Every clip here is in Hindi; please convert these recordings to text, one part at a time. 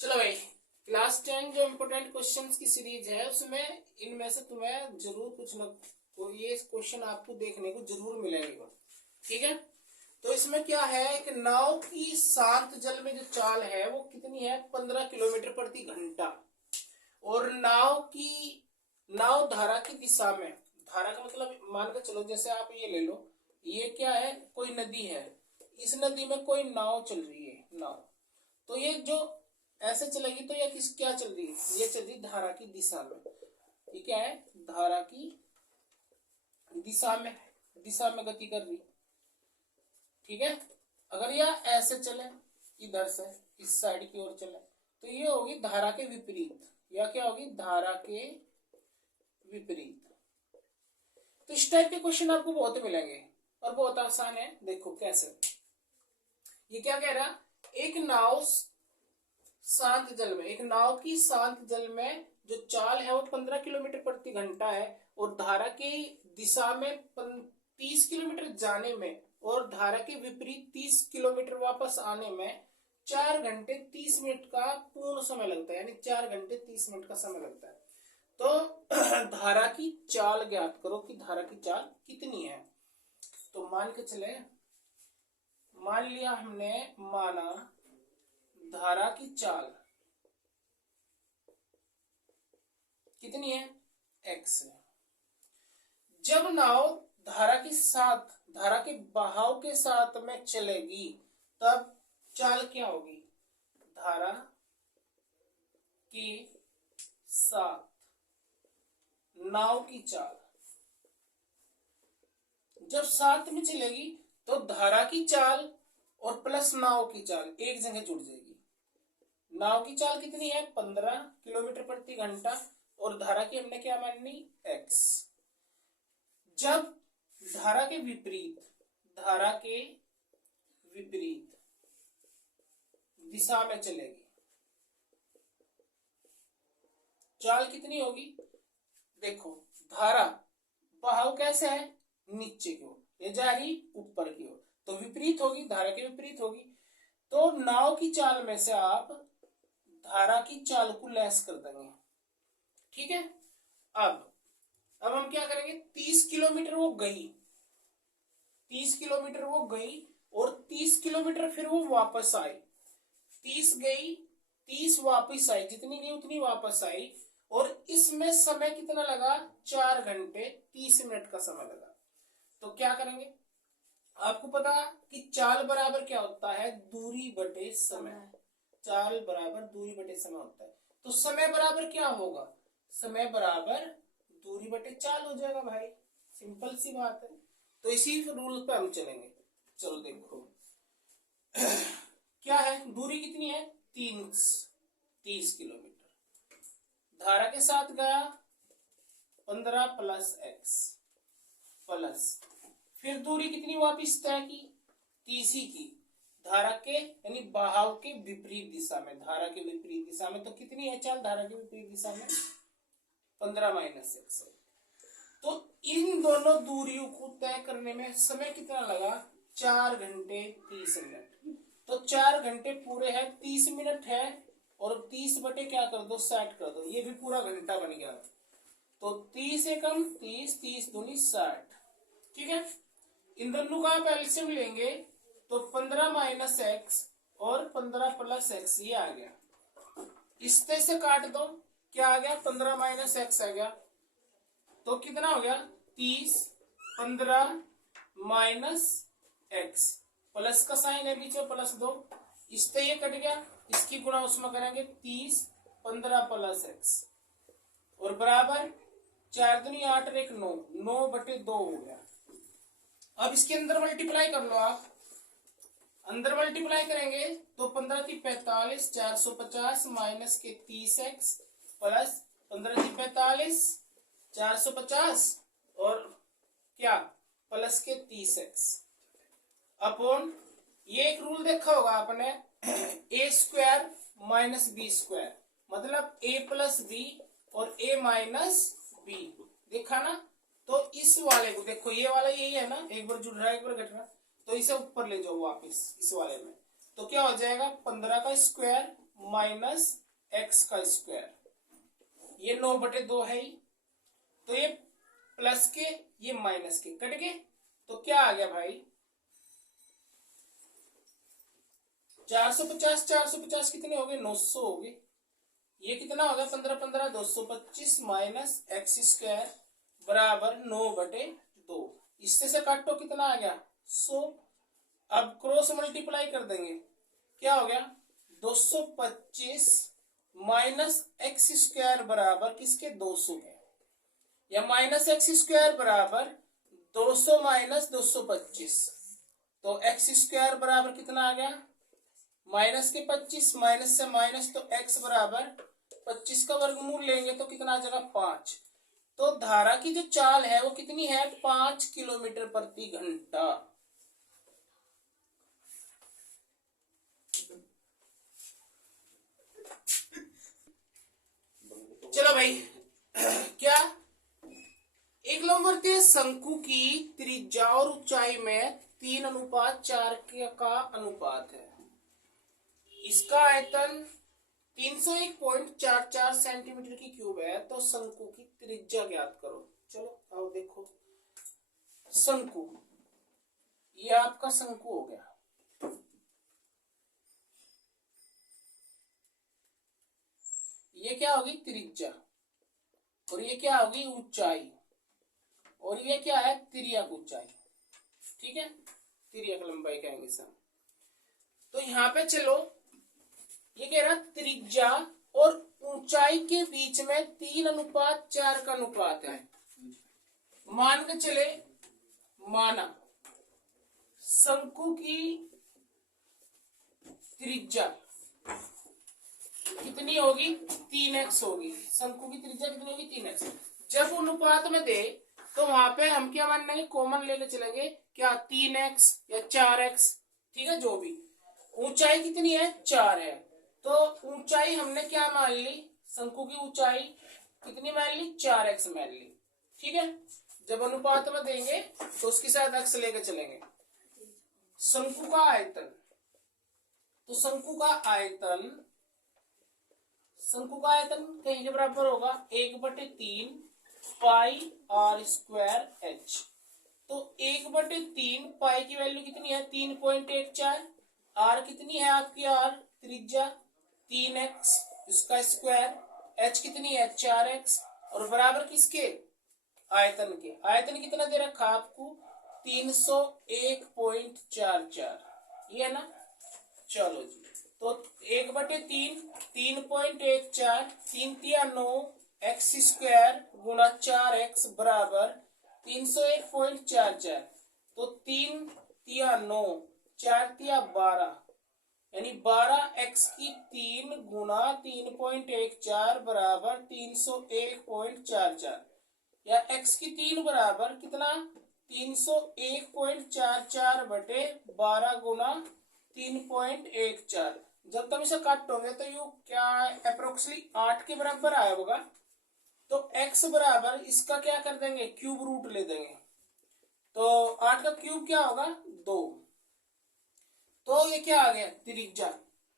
चलो भाई, क्लास 10 जो इम्पोर्टेंट क्वेश्चंस की सीरीज है उसमें इनमें से तुम्हें जरूर कुछ न ये क्वेश्चन आपको देखने को जरूर मिलेगा। ठीक है, तो इसमें क्या है कि नाव की शांत जल में जो चाल है वो कितनी है, 15 किलोमीटर प्रति घंटा। और नाव धारा की दिशा में, धारा का मतलब मान के चलो जैसे आप ये ले लो, ये क्या है, कोई नदी है, इस नदी में कोई नाव चल रही है, नाव। तो ये जो ऐसे चलेगी तो ये क्या चल रही है, ये चल रही धारा की दिशा में। ये क्या है, धारा की दिशा में गति कर रही। ठीक है, अगर यह ऐसे चले, इधर से इस साइड की ओर चले, तो ये होगी धारा के विपरीत, या क्या होगी, धारा के विपरीत। तो इस टाइप के क्वेश्चन आपको बहुत मिलेंगे और बहुत आसान है। देखो कैसे, ये क्या कह रहा, एक नाव शांत जल में, एक नाव की शांत जल में जो चाल है वो 15 किलोमीटर प्रति घंटा है, और धारा की दिशा में 30 किलोमीटर जाने में और धारा के विपरीत 30 किलोमीटर वापस आने में 4 घंटे 30 मिनट का पूर्ण समय लगता है, यानी 4 घंटे 30 मिनट का समय लगता है। तो धारा की चाल ज्ञात करो कि धारा की चाल कितनी है। तो मान के चले, मान लिया हमने, माना धारा की चाल कितनी है, x है। जब नाव धारा के बहाव के साथ में चलेगी तब चाल क्या होगी, धारा के साथ नाव की चाल जब साथ में चलेगी तो धारा की चाल और प्लस नाव की चाल एक जगह जुड़ जाएगी। नाव की चाल कितनी है, 15 किलोमीटर प्रति घंटा, और धारा की हमने क्या मानी, x। जब धारा के विपरीत दिशा में चलेगी, चाल कितनी होगी। देखो धारा बहाव कैसे है, नीचे की ओर, ये जा रही ऊपर की ओर, तो विपरीत होगी, धारा के विपरीत होगी। तो नाव की चाल में से आप धारा की चाल को लेस कर देंगे। ठीक है, अब हम क्या करेंगे, 30 किलोमीटर वो गई, 30 किलोमीटर वो गई और 30 किलोमीटर फिर वो वापस आई। 30 गई, 30 वापस आई, जितनी गई उतनी वापस आई, और इसमें समय कितना लगा, 4 घंटे 30 मिनट का समय लगा। तो क्या करेंगे, आपको पता कि चाल बराबर क्या होता है, दूरी बटे समय। चाल बराबर दूरी बटे समय होता है, तो समय बराबर क्या होगा, समय बराबर दूरी बटे चाल हो जाएगा भाई, सिंपल सी बात है। तो इसी रूल पे हम चलेंगे। चलो देखो क्या है, दूरी कितनी है, 30 किलोमीटर। धारा के साथ गया 15 प्लस x प्लस, फिर दूरी कितनी वापिस तय की, 30 ही की, धारा के यानी बहाव के विपरीत दिशा में, धारा के विपरीत दिशा में। तो कितनी है चाल धारा के विपरीत दिशा में, 15 माइनस x। तो इन दोनों दूरियों को तय करने में समय कितना लगा, 4 घंटे 30 मिनट। तो 4 घंटे पूरे है, 30 मिनट है, और 30 बटे क्या कर दो, 60 कर दो, ये भी पूरा घंटा बन गया। तो 30 एकम 30, 30 दूनी 60। ठीक है, इन दोनों का आप एलसीएम लेंगे तो 15 माइनस एक्स और 15 प्लस एक्स, ये आ गया। इससे से काट दो, क्या आ गया, 15 माइनस एक्स आ गया, तो कितना हो गया, 30, 15 माइनस एक्स, प्लस का साइन है बीच में, प्लस 2, इससे ये कट गया, इसकी गुणा उसमें करेंगे, 30, 15 प्लस एक्स, और बराबर 4 दूनी 8 और 1 9, 9 बटे 2 हो गया। अब इसके अंदर मल्टीप्लाई कर लो आप, अंदर मल्टीप्लाई करेंगे तो 15 की 45, 450 माइनस के 30x प्लस 15 की 45, 450 और क्या, प्लस के 30x अपॉन, ये एक रूल देखा होगा आपने, ए स्क्वायर माइनस बी स्क्वायर, मतलब ए प्लस बी और ए माइनस बी, देखा ना। तो इस वाले को देखो, ये वाला यही है ना, एक बार जुड़ रहा है एक बार घट रहा है, तो इसे ऊपर ले जाओ वापस इस वाले में, तो क्या हो जाएगा, 15 का स्क्वायर माइनस एक्स का स्क्वायर, ये 9/2 है ही, तो ये प्लस के ये माइनस के कट गए, तो क्या आ गया भाई 450, 450 कितने हो गए 900 हो गए, ये कितना हो गया 15 225 माइनस एक्स स्क्वायर बराबर 9/2, इससे से काटो कितना आ गया 100, अब क्रॉस मल्टीप्लाई कर देंगे, क्या हो गया 225 माइनस एक्स स्क्वायर बराबर किसके 200 के, या माइनस एक्स स्क्वायर बराबर 200 माइनस 225, तो एक्स स्क्वायर बराबर कितना आ गया माइनस के 25, माइनस से माइनस तो एक्स बराबर 25 का वर्गमूल लेंगे तो कितना आ जाएगा 5, तो धारा की जो चाल है वो कितनी है 5 किलोमीटर प्रति घंटा। चलो भाई क्या एक लंबवर्तीय शंकु की त्रिज्या और ऊंचाई में 3:4 का अनुपात है, इसका आयतन 301.44 सेंटीमीटर की क्यूब है, तो शंकु की त्रिज्या ज्ञात करो। चलो आओ देखो, शंकु, ये आपका शंकु हो गया, ये क्या होगी त्रिज्या, और ये क्या होगी ऊंचाई, और ये क्या है तिर्यक ऊंचाई, ठीक है, तिर्यक लंबाई कहेंगे सर। तो यहाँ पे चलो ये कह रहा त्रिज्या और ऊंचाई के बीच में 3:4 का अनुपात है, मान के चले माना शंकु की त्रिज्या कितनी होगी 3x होगी, शंकु की त्रिज्या कितनी होगी 3x, जब अनुपात में दे तो वहां पे हम क्या मानेंगे कॉमन लेके चलेंगे, क्या 3x या 4x, ठीक है, जो भी, ऊंचाई कितनी है 4 है, तो ऊंचाई हमने क्या मान ली शंकु की ऊंचाई कितनी मान ली 4x मान ली, ठीक है, जब अनुपात में देंगे तो उसके साथ x लेके चलेंगे। शंकु का आयतन, तो शंकु का आयतन कहीं के बराबर होगा 1/3 पाई आर स्क्वायर एच, तो 1/3 पाई की वैल्यू कितनी है 3.14, आर कितनी है आपकी आर त्रिज्या 3x इसका स्क्वायर, एच कितनी है 4x, और बराबर किसके आयतन के, आयतन कितना दे रखा आपको 301.44, ये है ना। चलो जी, तो 1/3 3.14 3×9 एक्स स्क्वायर गुणा 4x बराबर 301.44, तो 3×9 4×12 यानी 12x की 3 गुणा 3.14 बराबर 301.44, या x की 3 बराबर कितना 301.44 बटे 12 गुणा 3.14, जब तुम इसे काटोगे तो यू क्या अप्रोक्सीमेटली 8 के बराबर आया होगा, तो x बराबर इसका क्या कर देंगे क्यूब रूट ले देंगे, तो 8 का क्यूब क्या होगा 2, तो ये क्या आ गया त्रिज्या,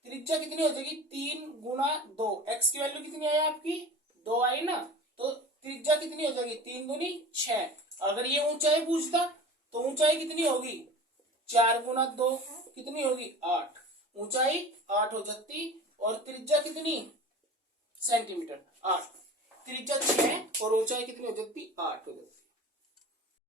त्रिज्या कितनी हो जाएगी 3 गुणा 2, x की वैल्यू कितनी आई आपकी 2 आई ना, तो त्रिज्या कितनी हो जाएगी 3 दूनी 6, अगर ये ऊंचाई पूछता तो ऊंचाई कितनी होगी 4 गुणा 2 कितनी होगी 8, ऊंचाई 8 हो जाती, और त्रिज्या कितनी सेंटीमीटर 8, त्रिज्या 6 और ऊंचाई कितनी हो जाती 8 हो जाती।